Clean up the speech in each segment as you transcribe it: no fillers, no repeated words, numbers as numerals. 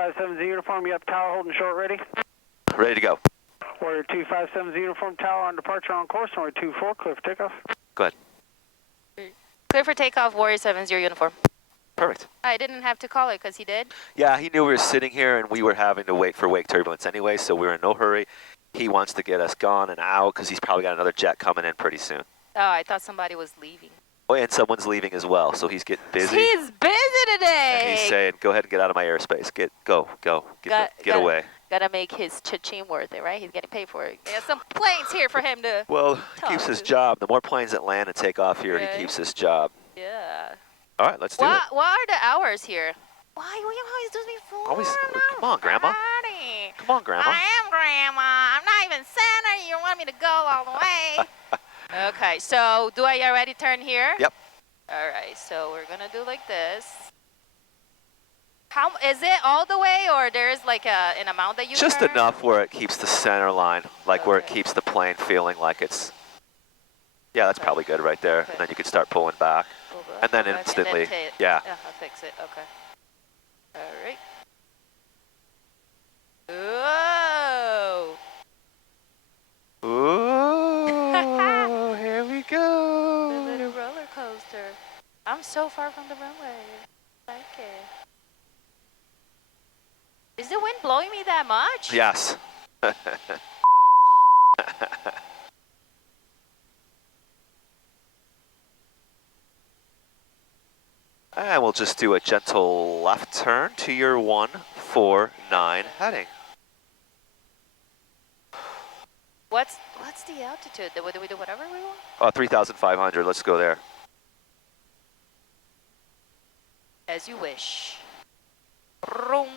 2570 uniform, you have tower holding short ready? Ready to go. Warrior 2570 uniform, tower on departure on course, Warrior 24, clear for takeoff. Go ahead. Clear for takeoff, Warrior 70 uniform. Perfect. I didn't have to call it because he did. Yeah, he knew we were sitting here and we were having to wait for wake turbulence anyway, so we were in no hurry. He wants to get us gone and out because he's probably got another jet coming in pretty soon. Oh, I thought somebody was leaving. Oh, and someone's leaving as well, so he's getting busy. He's busy today. And he's saying, go ahead and get out of my airspace. Go, get away. Gotta make his cha-ching worth it, right? He's getting paid for it. There's some planes here for him to Well, he keeps his job. The more planes that land and take off here, he keeps his job. Yeah. All right, let's do it. What are the hours here? Why will you always do me for? Always, come on, Grandma. Come on, Grandma. I am Grandma. I'm not even center. You want me to go all the way. Okay, so do I already turn here? Yep. All right, so we're gonna do like this. How is it all the way, or there's like an amount that you Just turn? enough where it keeps the center line, like where it keeps the plane feeling like it's. Yeah, that's probably good right there. And then you can start pulling back, and then instantly, yeah. I'll fix it. Okay. All right. Whoa! Ooh, here we go. The little roller coaster. I'm so far from the runway. I like it. Is the wind blowing me that much? Yes. And we'll just do a gentle left turn to your 149 heading. What's the altitude? Do we do whatever we want? 3,500. Let's go there. As you wish. Vroom.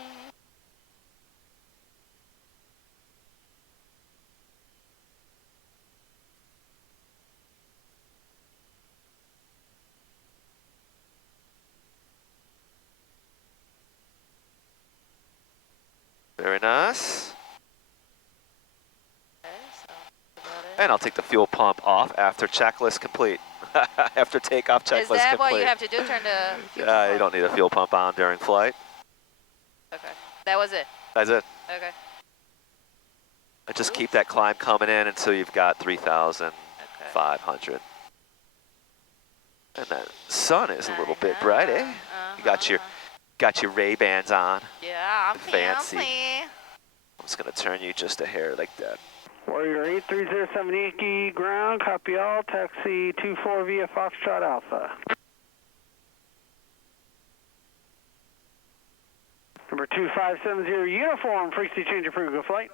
Very nice. Okay, so And I'll take the fuel pump off after checklist complete. After takeoff checklist complete. Is that what you have to do? Turn the fuel Yeah, pump you don't need a fuel pump on during flight. Okay, that was it. That's it. Okay. And just keep that climb coming in until you've got 3,500. And that sun is a little bit bright, eh? You got your Ray-Bans on. Yeah, I'm fancy. fancy. I'm just gonna turn you just a hair like that. Warrior 83070 Yankee ground, copy all, taxi 24 via Foxtrot Alpha. Number 2570 uniform, frequency change approved, go flight.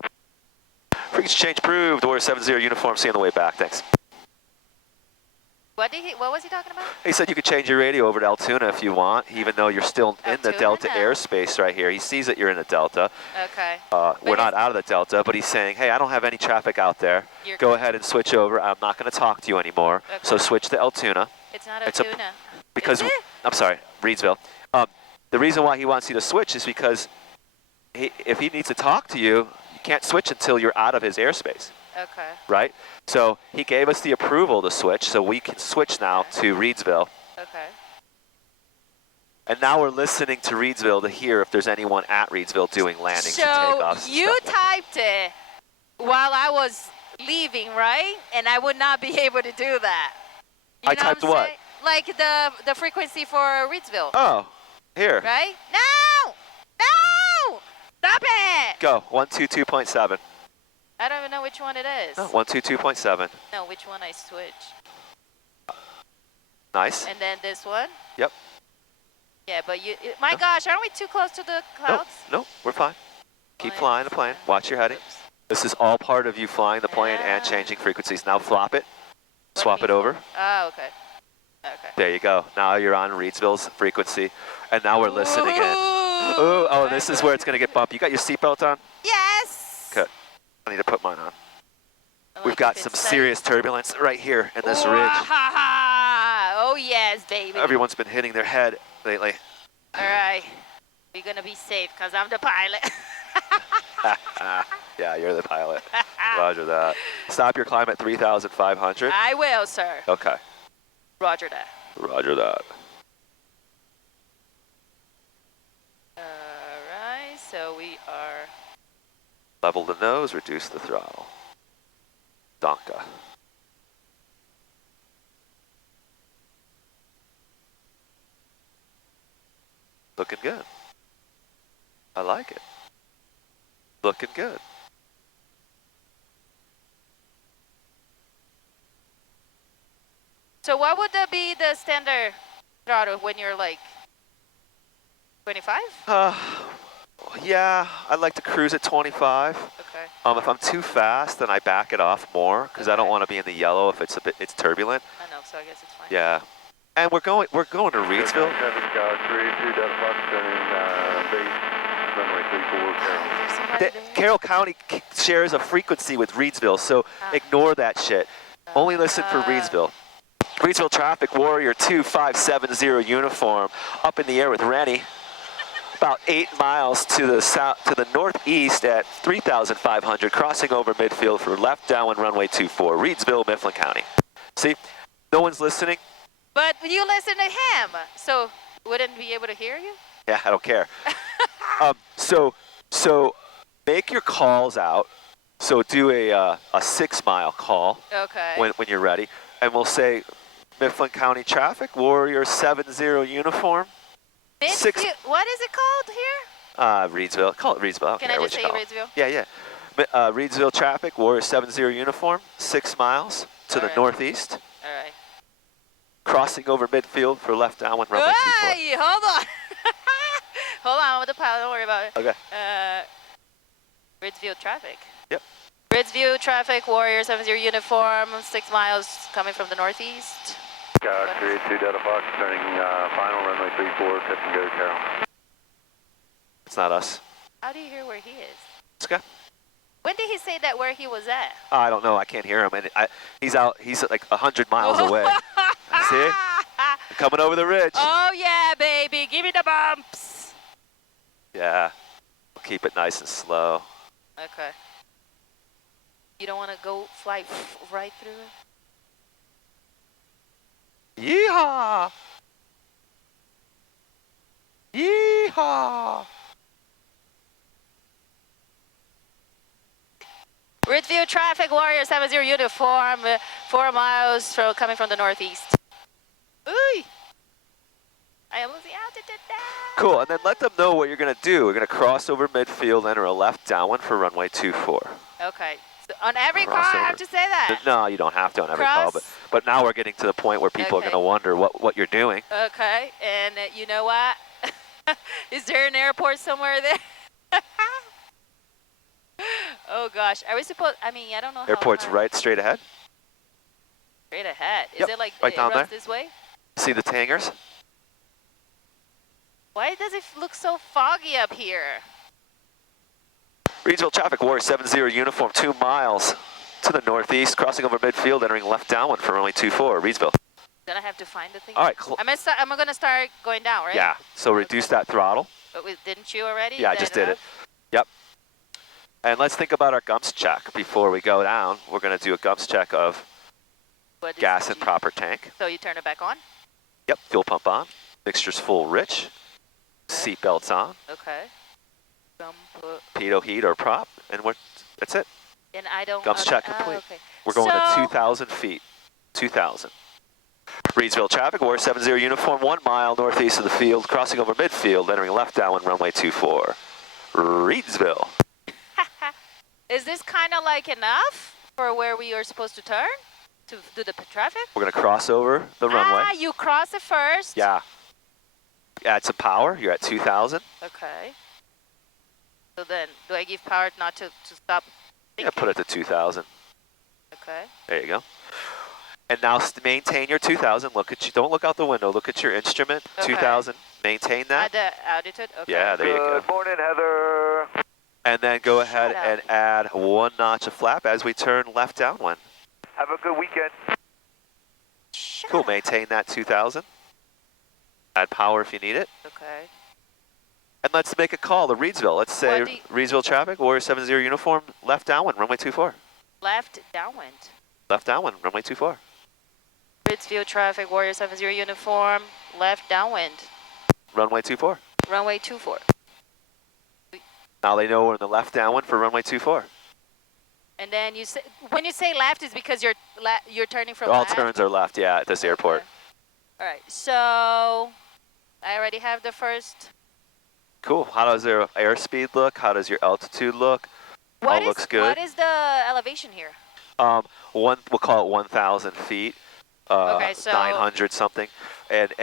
Frequency change approved, Warrior 70 uniform, see you on the way back, thanks. What was he talking about? He said you could change your radio over to Altoona if you want, even though you're still in the Delta Altoona? airspace right here. He sees that you're in the Delta. Okay. We're not out of the Delta, but he's saying, hey, I don't have any traffic out there. Go ahead and switch over. I'm not going to talk to you anymore. Okay. So switch to Altoona. It's not Altoona. Because, I'm sorry, Reedsville. The reason why he wants you to switch is because if he needs to talk to you, you can't switch until you're out of his airspace. Okay. Right? So he gave us the approval to switch, so we can switch now to Reedsville. Okay. And now we're listening to Reedsville to hear if there's anyone at Reedsville doing landings and takeoffs. So you typed it while I was leaving, right? And I would not be able to do that. You I typed what? Like the frequency for Reedsville. Oh, here. Right? No! No! Stop it! Go, 122.7. I don't even know which one it is. No, 122.7. No, which one I switched. Nice. And then this one? Yep. Yeah, but my gosh, aren't we too close to the clouds? No, we're fine. Keep flying the plane. Watch your heading. This is all part of you flying the plane and changing frequencies. Now flop it. Swap it over. Oh, okay. Okay. There you go. Now you're on Reedsville's frequency. And now we're listening in. Ooh, oh, this is where it's going to get bumpy. You got your seatbelt on? Yes! Good. I need to put mine on. We've got some serious turbulence right here in this ridge. Oh, yes, baby. Everyone's been hitting their head lately. All right. We're going to be safe because I'm the pilot. Yeah, you're the pilot. Roger that. Stop your climb at 3,500. I will, sir. Okay. Roger that. Roger that. All right. so we are... Level the nose, reduce the throttle. Donka. Looking good. I like it. Looking good. So what would that be the standard throttle when you're like 25? Yeah, I like to cruise at 25. Okay. If I'm too fast, then I back it off more because I don't want to be in the yellow if it's turbulent. I know, so I guess it's fine. Yeah, and we're going to Reedsville. Carroll County shares a frequency with Reedsville, so ignore that shit. Only listen for Reedsville. Reedsville traffic, Warrior 2570 uniform, up in the air with Rennie. About 8 miles to the south, to the northeast at 3,500, crossing over midfield for left downwind runway 24, Reedsville, Mifflin County. See, no one's listening. But you listen to him, so wouldn't be able to hear you? Yeah, I don't care. So make your calls out. So do a 6 mile call. Okay. When you're ready, and we'll say Mifflin County traffic, Warrior 70 uniform. Six. What is it called here? Reedsville. Call it Reedsville. I don't Can care I what just you say call it. Reedsville? Yeah, yeah. Reedsville traffic, Warrior 70 uniform, 6 miles to the northeast. All right. Crossing over midfield for left downwind runway 24. Hey, hold on. Hold on, I'm with the pilot. Don't worry about it. Okay. Reedsville traffic. Yep. Reedsville traffic, Warrior 70 uniform, 6 miles coming from the northeast. Create 2 Delta Fox, turning final runway 34, touch and go to Carroll. It's not us. How do you hear where he is? This guy? When did he say that where he was at? I don't know. I can't hear him. And he's out. He's like 100 miles away. See? Coming over the ridge. Oh, yeah, baby. Give me the bumps. Yeah. We'll keep it nice and slow. Okay. You don't want to go fly right through it? Yeehaw! Yeehaw! Reedsville traffic, Warrior 70 uniform, 4 miles coming from the northeast. Ooh! I am losing altitude now. Cool, and then let them know what you're going to do. We're going to cross over midfield, enter a left downwind for runway 24. Okay. So on every call, I have to say that? No, you don't have to on every call, but now we're getting to the point where people are going to wonder what you're doing. Okay, and you know what? Is there an airport somewhere there? Oh gosh, are we supposed? I mean, I don't know. Airport's right, straight ahead. Straight ahead. Is Yep, it like right down it runs there. this way? See the hangars? Why does it look so foggy up here? Reedsville traffic, Warrior 70 uniform, 2 miles to the northeast, crossing over midfield, entering left downwind for runway 24, Reedsville. Then I have to find the thing. All right. I'm gonna start going down, right? Yeah. So reduce that throttle. But didn't you already? Yeah, I just did it. Yep. And let's think about our gumps check before we go down. We're going to do a gumps check of gas in proper tank. So you turn it back on? Yep. Fuel pump on. Mixture's full rich. Seat belts on. Okay. Pitot heat or prop, and that's it. And I don't. Gumps check complete. Okay. We're going to 2,000 feet. 2,000. Reedsville traffic, Warrior 70 uniform, 1 mile northeast of the field, crossing over midfield, entering left downwind runway 24. Reedsville. Is this kind of like enough for where we are supposed to turn to do the traffic? We're going to cross over the runway. Ah, you cross it first? Yeah. Add some power. You're at 2,000. Okay. So then, do I give power not to stop thinking? Yeah, put it to 2,000. Okay. There you go. And now maintain your 2,000. Look at you. Don't look out the window. Look at your instrument. Okay. 2,000. Maintain that. At the altitude? Okay. Yeah, there you go. Good morning, Heather. And then go ahead Shut and up. add 1 notch of flap as we turn left downwind. Have a good weekend. Shut Cool. up. Maintain that 2,000. Add power if you need it. Okay. And let's make a call to Reedsville. Let's say What do you- Reedsville traffic, Warrior 70 uniform, left downwind, runway 24. Left downwind. Left downwind, runway 24. Reedsville traffic, Warrior 70 uniform, left downwind. Runway 24. Runway 24. Now they know we're in the left downwind for runway 24. And then you say, when you say left, is because you're turning from All left? turns are left, yeah, at this airport. All right, so I already have the first. Cool. How does your airspeed look? How does your altitude look? All looks good. What is the elevation here? We'll call it 1,000 feet. Okay, so 900 something, and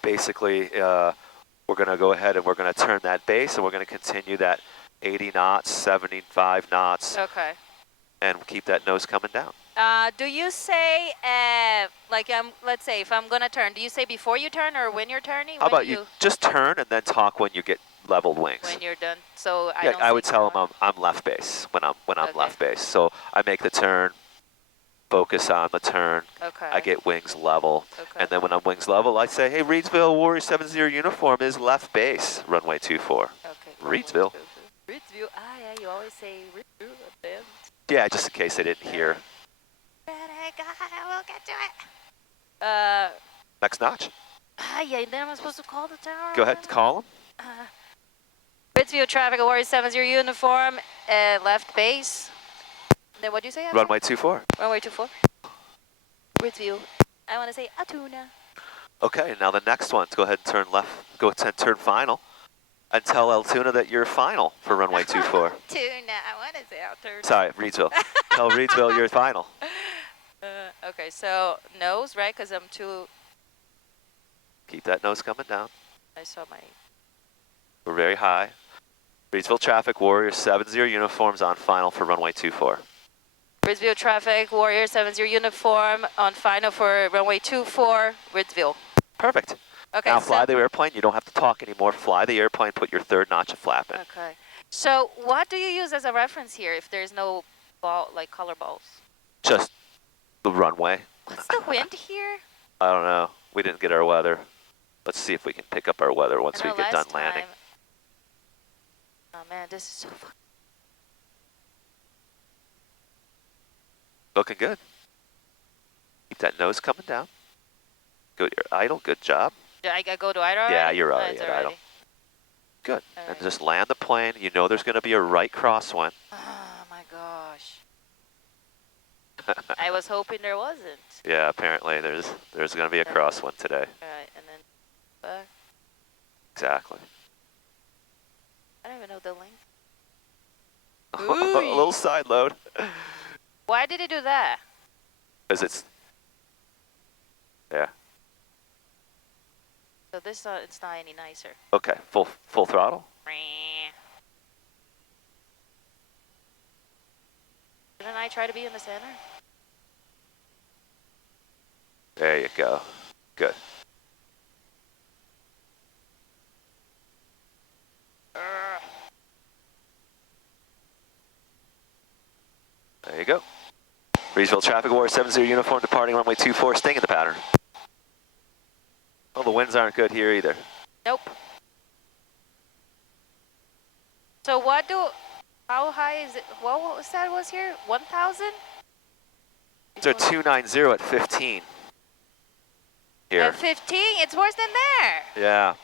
basically we're going to go ahead and we're going to turn that base and we're going to continue that 80 knots, 75 knots. Okay. And keep that nose coming down. Do you say, like, let's say if I'm going to turn, do you say before you turn or when you're turning? How about you just turn and then talk when you get leveled wings? When you're done. So yeah, I would tell them I'm left base when I'm okay. left base. So I make the turn, focus on the turn. Okay. I get wings level. Okay. And then when I'm wings level, I say, hey, Reedsville Warrior 70 uniform is left base, runway 24. Okay. Reedsville. Reedsville. Ah, yeah, you always say Reedsville. Yeah, just in case they didn't hear. We'll get to it. Next notch. Yeah, then I'm supposed to call the tower. Go ahead, call them. Reedsville traffic, Warrior 70 uniform, left base. Then what do you say after? Runway 24. Runway 24. Reedsville. I want to say Altoona. Okay, now the next one. Go ahead and turn left. Go ahead and turn final. And tell Altoona that you're final for runway 24. Tuna, I want to say Altoona. Sorry, Reedsville. Tell Reedsville you're final. Okay, so nose, right? Because I'm too. Keep that nose coming down. I saw my. We're very high. Reedsville traffic, Warrior 70 uniforms on final for runway 24. Reedsville traffic, Warrior 70 uniform on final for runway 24, Reedsville. Perfect. Okay. Now fly the airplane. You don't have to talk anymore. Fly the airplane. Put your third notch of flap in. Okay. So what do you use as a reference here if there's no ball, like color balls? Just the runway. What's the wind here? I don't know. We didn't get our weather. Let's see if we can pick up our weather once we get done landing. Oh man, this is so fun. Looking good. Keep that nose coming down. Good. You're idle. Good job. I go to idle already? Yeah, you're already It's at idle. Good. All And right. just land the plane. You know there's going to be a right crosswind. Oh my gosh. I was hoping there wasn't. Yeah, apparently there's going to be a crosswind today. All right, and then back. Exactly. I don't even know the length. A little side load. Why did it do that? Because it's, yeah. So this it's not any nicer. Okay, full throttle. Didn't I try to be in the center? There you go. Good. There you go. Reedsville traffic, Warrior 70 uniform departing runway 24, staying in the pattern. Oh, the winds aren't good here either. Nope. So how high is it? What was that was here? 1,000? It's a 290 at 15. Here. At 15? It's worse than there. Yeah,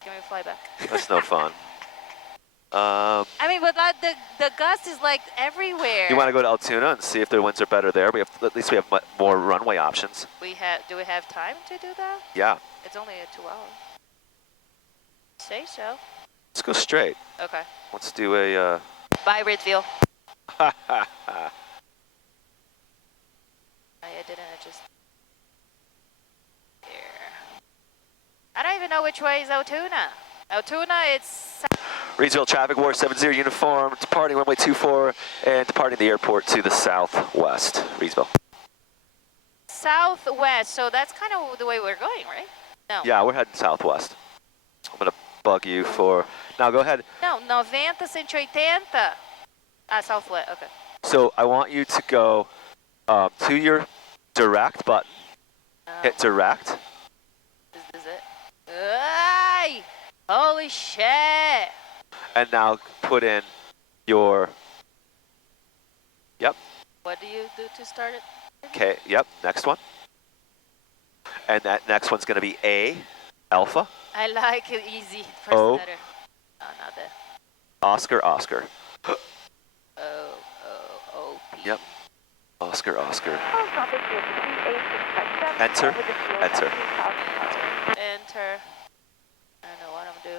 Can we fly back? that's no fun. I mean, but the gust is like everywhere. You want to go to Altoona and see if the winds are better there? At least we have more runway options. Do we have time to do that? Yeah. It's only 2 hours. Say so. Let's go straight. Okay. Let's do a. Bye, Reedsville. I didn't. I just. Here. I don't even know which way is Altoona. Altoona, it's. Reedsville traffic, Warrior 70 uniform, departing runway 24 and departing the airport to the southwest. Reedsville. Southwest, so that's kind of the way we're going, right? No. Yeah, we're heading southwest. I'm going to bug you for. Now go ahead. No, 90, 180. Southwest, okay. So I want you to go to your direct button. Hit direct. Is it? Ay! Holy shit! And now put in your. Yep. What do you do to start it? Okay, yep, next one. And that next one's going to be A, alpha. I like it easy. First O. letter. Oh, not that. Oscar, Oscar. O-O-O-P. Yep. Oscar, Oscar. Enter. Enter. Enter. Enter. I don't know what I'm doing.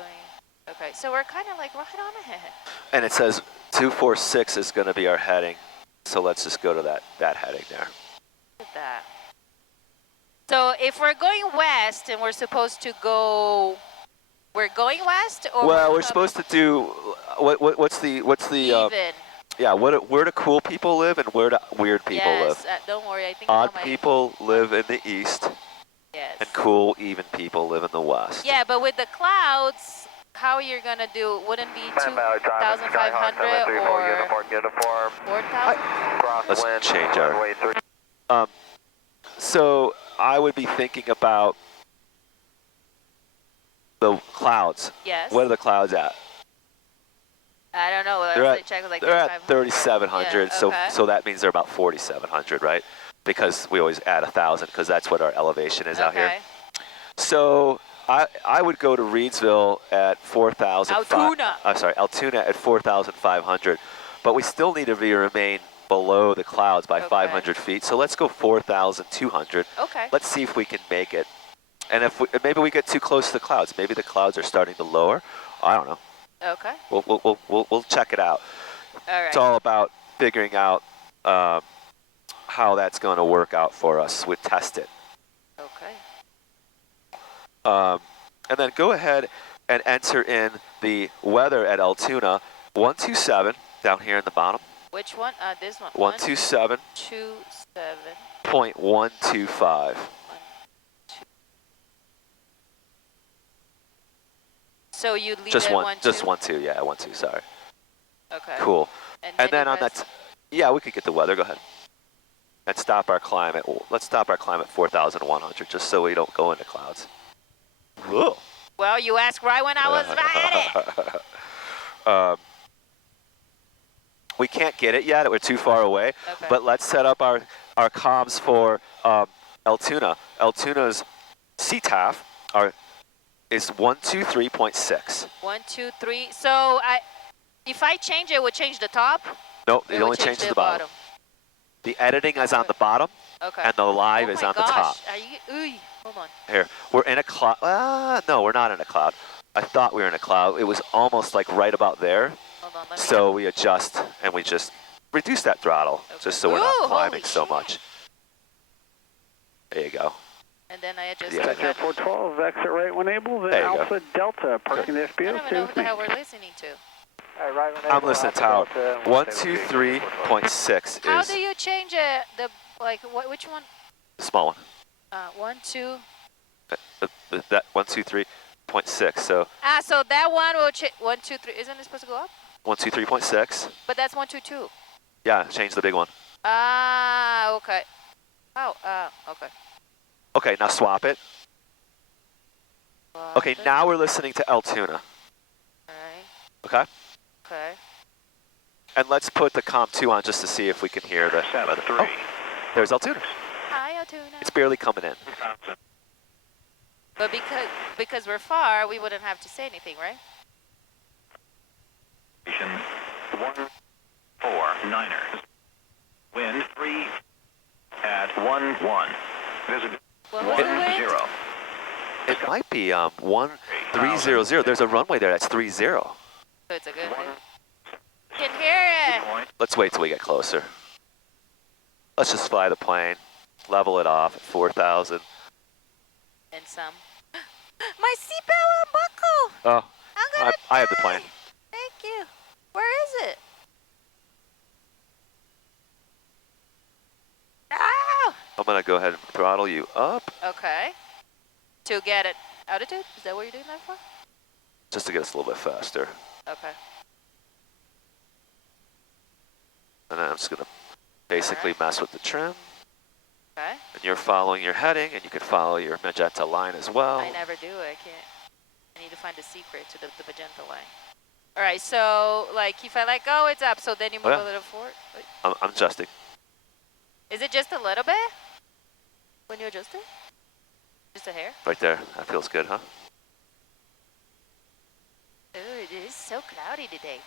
Okay, so we're kind of like right on ahead. And it says 246 is going to be our heading. So let's just go to that heading there. Look at that. So if we're going west and we're supposed to go, we're going west, or Well, we're supposed to do what's the even. yeah, where do cool people live and where do weird people live? Yes, don't worry. I think I know Odd my- people live in the east, Yes. and cool, even people live in the west. Yeah, but with the clouds, how you're gonna do? Wouldn't be 2,500 or uniform. 4,000? Let's change our. So I would be thinking about the clouds. Yes. What are the clouds at? I don't know. Let's They're at, check like they're at 3,700, Yeah, okay. so that means they're about 4,700, right? Because we always add 1,000 because that's what our elevation is out here. Okay. So I would go to Reedsville at 4,000. Altoona. I'm sorry, Altoona at 4,500, but we still need to remain below the clouds by Okay. 500 feet. So let's go 4,200. Okay. Let's see if we can make it. And if maybe we get too close to the clouds, maybe the clouds are starting to lower. I don't know. Okay. We'll check it out. All right. It's all about figuring out how that's going to work out for us. We test it. Okay. And then go ahead and enter in the weather at Altoona, 127 down here in the bottom. Which one? This one. 127.125. 127. So you leave Just it one, 1, just 2? 1, 2. Yeah, 1, 2. Sorry. Okay. Cool. And then you on press- that, yeah, we could get the weather. Go ahead. And stop our climb at, let's stop our climb at 4,100, just so we don't go into clouds. Whoa. Well, you asked right when I was at it. We can't get it yet. We're too far away. Okay. But let's set up our comms for Altoona. Altoona's CTAF is 123.6. 1, 2, 3. So if I change it, would change the top? Nope, It it would only change changes the bottom. The editing is on the bottom, Okay. and the live oh is my on the gosh. top. Are you? Ooh, hold on. Here, we're in a cloud. No, we're not in a cloud. I thought we were in a cloud. It was almost like right about there. Hold on. Let me. So we adjust and we just reduce that throttle, Okay. just so we're Ooh, not climbing holy so shit. much. There you go. And then I adjust Yeah. the Texas 412, exit right when able, then There you go. Alpha Delta, parking the I FBO don't even know what the hell we're listening to. I'm listening to Tower. 123.6 How is do you change it? The which one? the small one. 1, 2. That 123.6. So So that one will change. 1, 2, 3. Isn't it supposed to go up? 123.6. But that's 1, 2, 2. Yeah, change the big one. Okay. Oh, okay. Okay, now swap it. Okay, Swap it. now we're listening to Altoona. Alright. Okay, Okay. and let's put the COM2 on just to see if we can hear the. Oh, there's Altoona. Hi, Altoona. It's barely coming in. But because we're far, we wouldn't have to say anything, right? 149ers. Wind 3 at 11. What was the wind? 0. It might be 1300. There's a runway there that's 30. So it's a good thing. Can hear it. Let's wait till we get closer. Let's just fly the plane, level it off at 4,000. And some. My seatbelt unbuckled. Oh, I'm gonna I have the die. plane. Thank you. Where is it? Ah! I'm gonna go ahead and throttle you up Okay. To get it altitude? Is that what you're doing that for? just to get us a little bit faster. Okay. And then I'm just gonna basically mess with the trim. Okay. And you're following your heading, and you can follow your magenta line as well. I never do. I can't. I need to find the secret to the magenta line. All right. So, like, if I let go, it's up. So then you move yeah. a little forward. Wait. I'm adjusting. Is it just a little bit when you adjust it? Just a hair? Right there. That feels good, huh? Oh, it is so cloudy today.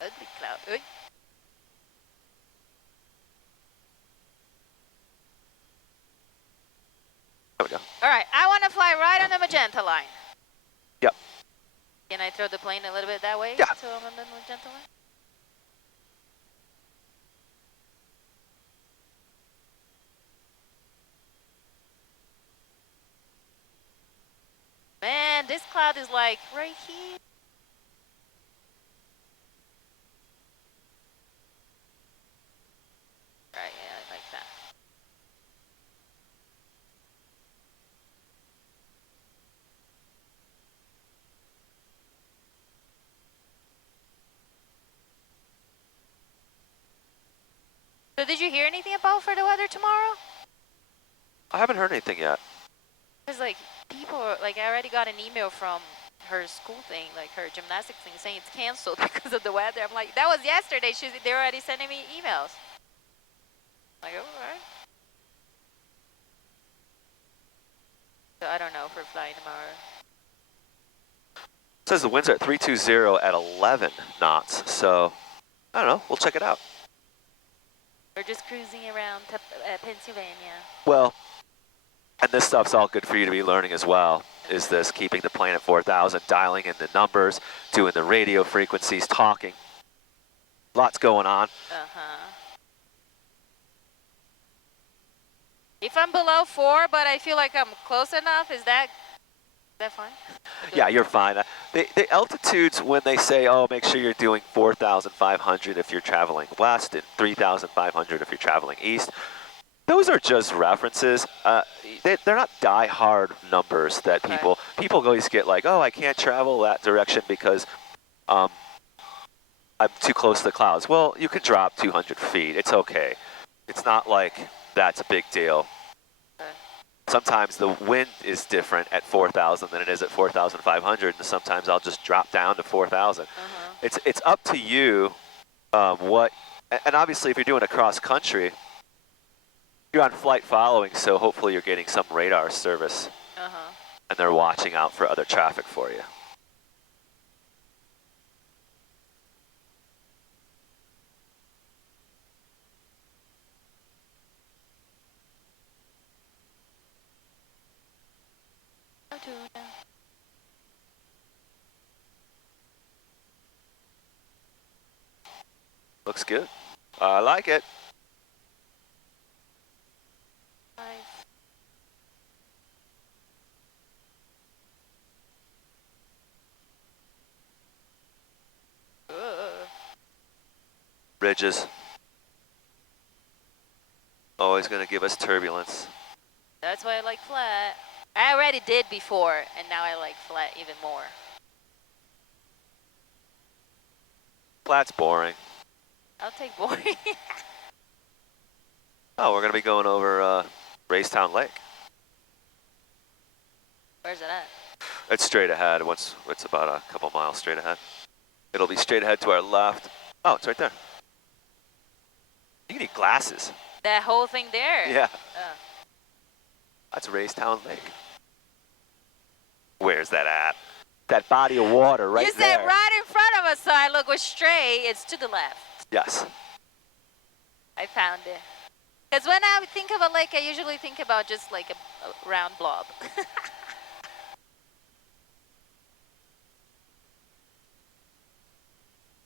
Ugly cloud. Oy. There we go. All right, I want to fly right on the magenta line. Yep. Can I throw the plane a little bit that way? Yeah. So I'm on the magenta line? Man, this cloud is like right here. Right, yeah, I like that. So did you hear anything about for the weather tomorrow? I haven't heard anything yet. Because like people, like I already got an email from her school thing, like her gymnastics thing, saying it's canceled because of the weather. I'm like, that was yesterday. They're already sending me emails. Like, oh, all right. So I don't know if we're flying tomorrow. It says the winds are at 320 at 11 knots. So I don't know. We'll check it out. We're just cruising around Pennsylvania. Well, and this stuff's all good for you to be learning as well. Is this keeping the plane at 4,000, dialing in the numbers, doing the radio frequencies, talking. Lots going on. Uh-huh. If I'm below 4, but I feel like I'm close enough, is that fine? Yeah, you're fine. The altitudes, when they say, oh, make sure you're doing 4,500 if you're traveling west and 3,500 if you're traveling east, those are just references. They're not die-hard numbers that people always get like, oh, I can't travel that direction because I'm too close to the clouds. Well, you can drop 200 feet. It's okay. It's not like that's a big deal. Sometimes the wind is different at 4,000 than it is at 4,500, and sometimes I'll just drop down to 4,000. It's up to you and obviously if you're doing a cross country, you're on flight following, so hopefully you're getting some radar service, and they're watching out for other traffic for you. Looks good. I like it. Ridges. Always going to give us turbulence. That's why I like flat. I already did before, and now I like flat even more. Flat's boring. I'll take boring. Oh, we're going to be going over Raystown Lake. Where's it at? It's straight ahead. It's about a couple miles straight ahead. It'll be straight ahead to our left. Oh, it's right there. You need glasses. That whole thing there? Yeah. That's Raystown Lake. Where's that at? That body of water right there. You said right in front of us, so I look straight. It's to the left. Yes. I found it. Because when I think of a lake, I usually think about just like a round blob.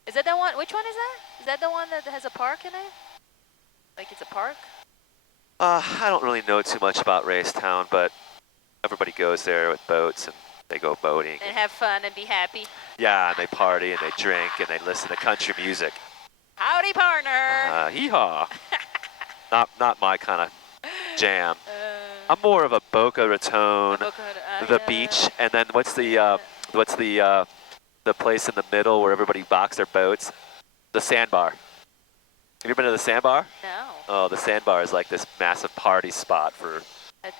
Is that the one? Which one is that? Is that the one that has a park in it? Like it's a park? I don't really know too much about Raystown, but everybody goes there with boats and they go boating. And have fun and be happy. Yeah, and they party and they drink and they listen to country music. Howdy, partner. Hee-haw. Not my kind of jam. I'm more of a Boca Raton, the beach, and then what's the place in the middle where everybody box their boats? The sandbar. Have you been to the sandbar? No. Oh, the sandbar is like this massive party spot for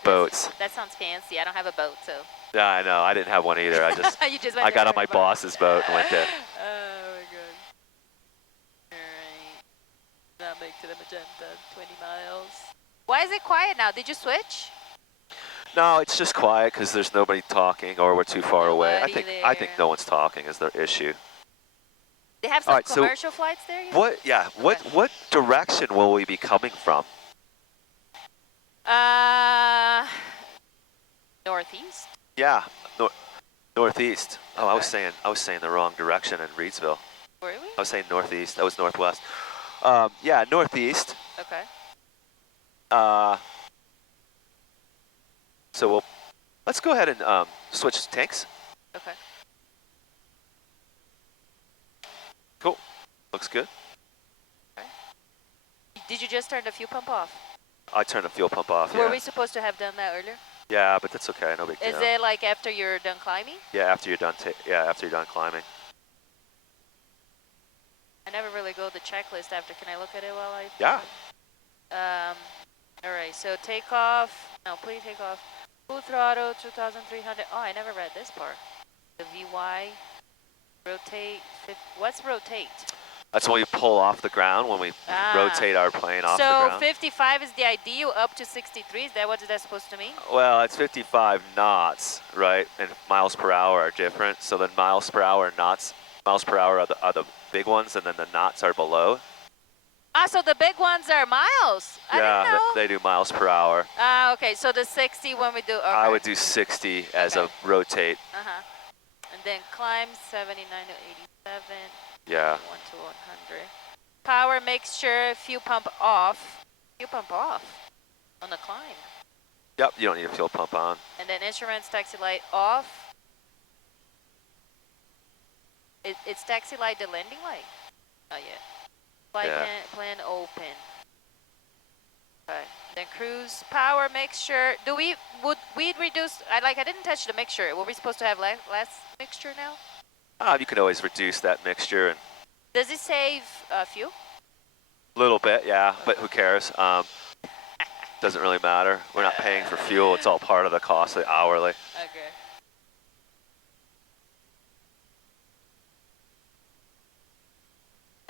boats. That sounds fancy. I don't have a boat, so. Yeah, I know. I didn't have one either. I just went I got there on my for a boat. boss's boat and went there. Oh my god. Alright. Now make to the magenta, 20 miles. Why is it quiet now? Did you switch? No, it's just quiet because there's nobody talking or we're too far away. I think Nobody no one's talking is the issue. They have All some right, so commercial flights there? You know? What? Yeah. What direction will we be coming from? Northeast. Yeah, northeast. Oh, I was Okay. saying the wrong direction in Reedsville. Were we? I was saying northeast. That was northwest. Yeah, northeast. Okay. So let's go ahead and switch tanks. Okay. Cool. Looks good. Did you just turn the fuel pump off? I turned the fuel pump off. Were Yeah. we supposed to have done that earlier? Yeah, but that's okay. No big deal. Is it like after you're done climbing? Yeah, after you're done. After you're done climbing. I never really go the checklist after. Can I look at it while I? Yeah. All right. So take off. No, please take off. Full throttle, 2,300. Oh, I never read this part. The VY. Rotate. What's rotate? That's when we pull off the ground, when we rotate our plane off the So ground. 55 is the ideal, up to 63. Is that what that's supposed to mean? Well, it's 55 knots, right? And miles per hour are different. So then miles per hour and knots, miles per hour are the big ones, and then the knots are below. Ah, so the big ones are miles. I didn't Yeah, know. they do miles per hour. Ah, okay. So the 60 when we do. Okay. I would do 60 as a rotate. And then climb 79 to 87. Yeah. 1 to 100. Power mixture, fuel pump off. Fuel pump off on the climb. Yep, you don't need a fuel pump on. And then instruments, taxi light off. It's taxi light the landing light? Not yet. Flight plan open. Okay. Then cruise power mixture. Would we reduce? I didn't touch the mixture. Were we supposed to have less mixture now? You can always reduce that mixture and Does it save fuel? a little bit, yeah, but who cares? Doesn't really matter. We're not paying for fuel. It's all part of the cost, the hourly. Okay.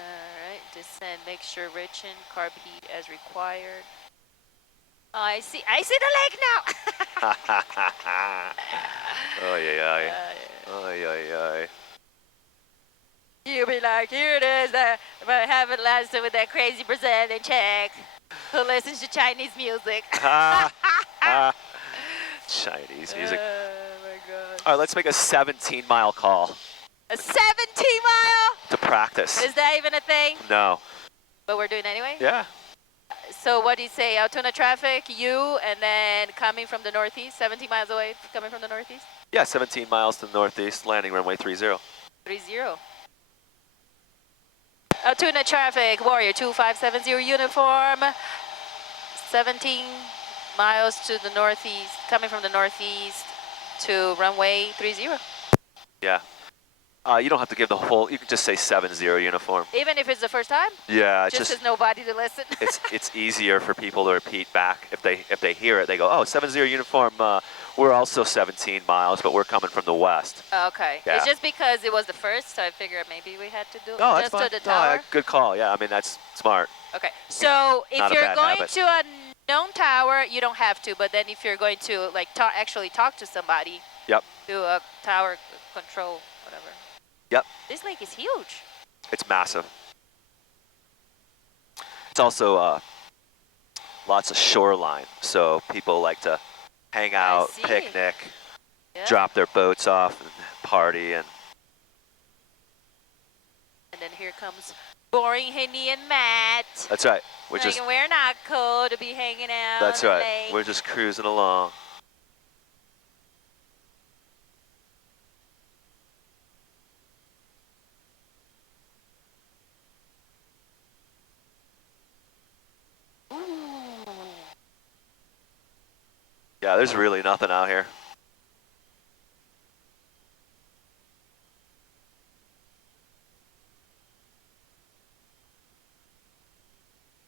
Alright, descend, mixture rich in carb heat as required. Oh, I see the lake now! Oy, oy, oy. Oy, oy, oy. You'll be like, here it is, but haven't lasted with that crazy Brazilian chick who listens to Chinese music. Chinese music. Oh my god. All right, let's make a 17-mile call A 17-mile? to practice. Is that even a thing? No. But we're doing it anyway? Yeah. So what do you say, Altoona traffic, you, and then coming from the northeast, 17 miles away, coming from the northeast? Yeah, 17 miles to the northeast, landing runway 30. 30. Altoona traffic, Warrior 2570 uniform, 17 miles to the northeast, coming from the northeast to runway 30. Yeah. You don't have to give the whole, you can just say 70 uniform. Even if it's the first time? Yeah, it's Just as nobody to listen? it's easier for people to repeat back. If they hear it, they go, oh, 70 uniform, we're also 17 miles, but we're coming from the west. Okay. Yeah. It's just because it was the first, so I figured maybe we had to do No, that's just fine. to the No, tower. good call. Yeah, I mean, that's smart. Okay. So if Not a you're bad going habit. to a known tower, you don't have to, but then if you're going to like actually talk to somebody, Yep. do a tower control, whatever. Yep. This lake is huge. It's massive. It's also lots of shoreline, so people like to hang out, see. picnic, Yeah. drop their boats off, and party, and And then here comes Boring Henny and Matt. that's right. We're Like, just we're not cool to be hanging out. that's on the right. lake. We're just cruising along. Yeah, there's really nothing out here.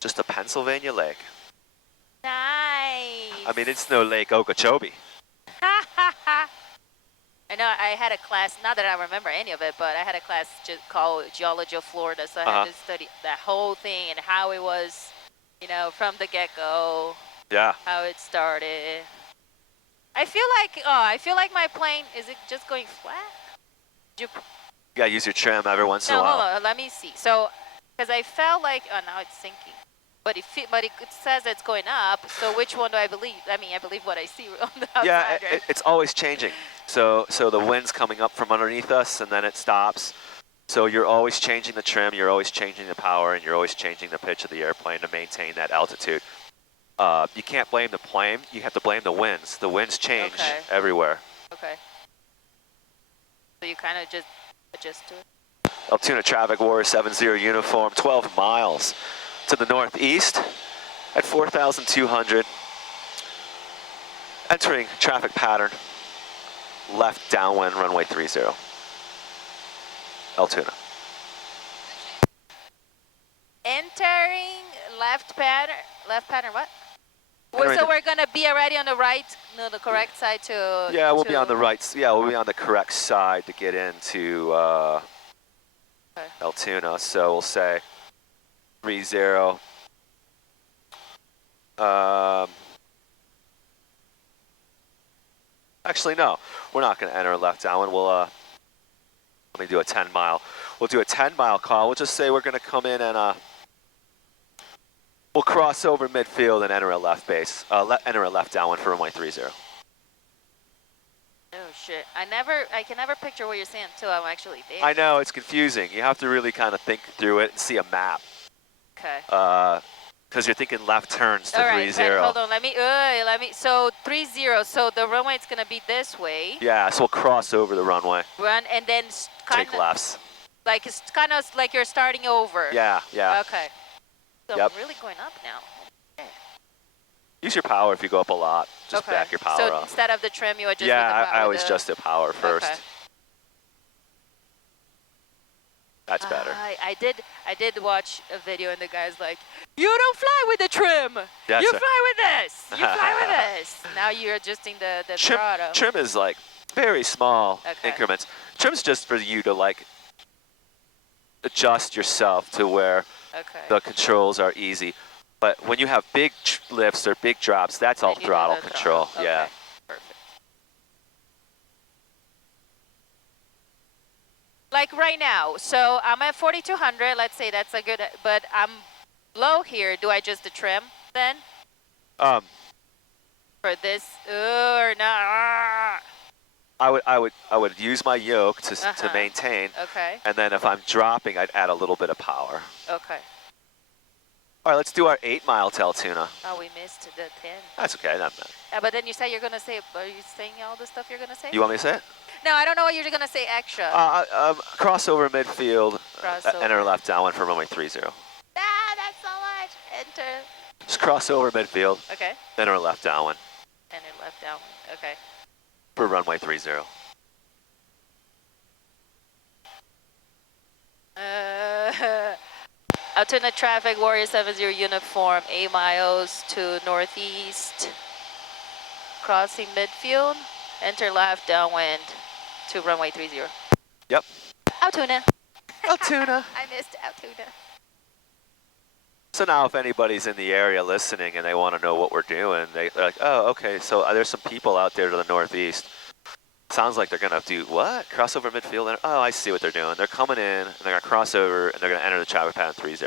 Just a Pennsylvania lake. Nice. I mean, it's no Lake Okeechobee. I know I had a class, not that I remember any of it, but I had a class called Geology of Florida, so I had to study that whole thing and how it was, you know, from the get-go, Yeah. how it started. I feel like my plane, is it just going flat? Did you, You gotta use your trim every once in a no, while. hold on, let me see. So, because I felt like, oh, now it's sinking. But it says it's going up, so which one do I believe? I mean, I believe what I see on the outside, Yeah, right? it's always changing. So the wind's coming up from underneath us, and then it stops. So you're always changing the trim, you're always changing the power, and you're always changing the pitch of the airplane to maintain that altitude. You can't blame the plane, you have to blame the winds. The winds change everywhere. Okay. So you kind of just adjust to it? Altoona Traffic Warrior 70 uniform, 12 miles to the northeast at 4,200. Entering traffic pattern, left downwind, runway 30. Altoona. Entering left pattern what? Entering So we're gonna be already on the right, no, the correct side to. Yeah, we'll be on the right. Yeah, we'll be on the correct side to get into Altoona. So we'll say 30. Actually, no, we're not going to enter left downwind. We'll let me do a 10 mile. We'll do a 10-mile call. We'll just say we're going to come in and we'll cross over midfield and enter a left base. Enter a left downwind for runway 30. Oh shit! I can never picture what you're saying until I'm actually there. I know, it's confusing. You have to really kind of think through it and see a map. Okay. Because you're thinking left turns to All right, 30. hold on. Let me. So 30. So the runway is gonna be this way. Yeah, so we'll cross over the runway. Run and then kind Take lefts. Like it's kind of like you're starting over. Yeah, yeah. Okay. So Yep. I'm really going up now. Okay. Use your power if you go up a lot. Just back your power so up. instead of the trim, you adjust. Yeah, with the I always adjust the power first. Okay. That's better. I did watch a video and the guy's like, you don't fly with the trim. That's you right. fly with this. You fly with this. Now you're adjusting the throttle. Trim is like very small Okay. increments. Trim's just for you to like adjust yourself to where the controls are easy. But when you have big lifts or big drops, that's all Then you do throttle the control. throttle. Yeah. Okay. Perfect. Like right now, so I'm at 4,200. Let's say that's a good, but I'm low here. Do I just the trim then? For this, or not? I would use my yoke to maintain, Okay. and then if I'm dropping, I'd add a little bit of power. Okay. All right, let's do our 8-mile to Altoona. Oh, we missed the 10. That's okay. Not bad. But then you said you're gonna say. Are you saying all the stuff you're gonna say? You want me to say it? No, I don't know what you're gonna say extra. Crossover midfield. Crossover. Enter left downwind for runway 30. That's so much. Enter. Just cross over midfield. Okay. Enter left downwind Enter left down. Okay. for runway 30. Altoona Traffic Warrior 70 uniform, 8 miles to northeast. Crossing midfield. Enter left downwind to runway 30. Yep. Altoona. Altoona. I missed Altoona. So now if anybody's in the area listening and they want to know what we're doing, they're like, oh, okay, so there's some people out there to the northeast. Sounds like they're going to do what? Cross over midfield? Oh, I see what they're doing. They're coming in, and they're going to cross over, and they're going to enter the traffic pattern 30.